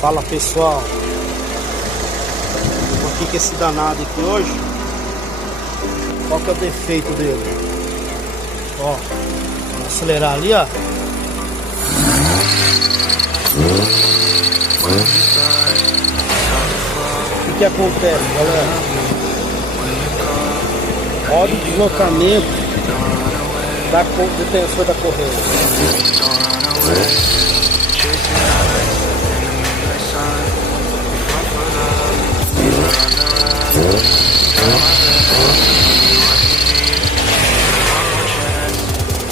Fala pessoal, tô aqui com esse danado aqui hoje. Qual que é o defeito dele? Ó, vou acelerar ali, ó. O que acontece, galera? Olha o deslocamento do tensor da correia.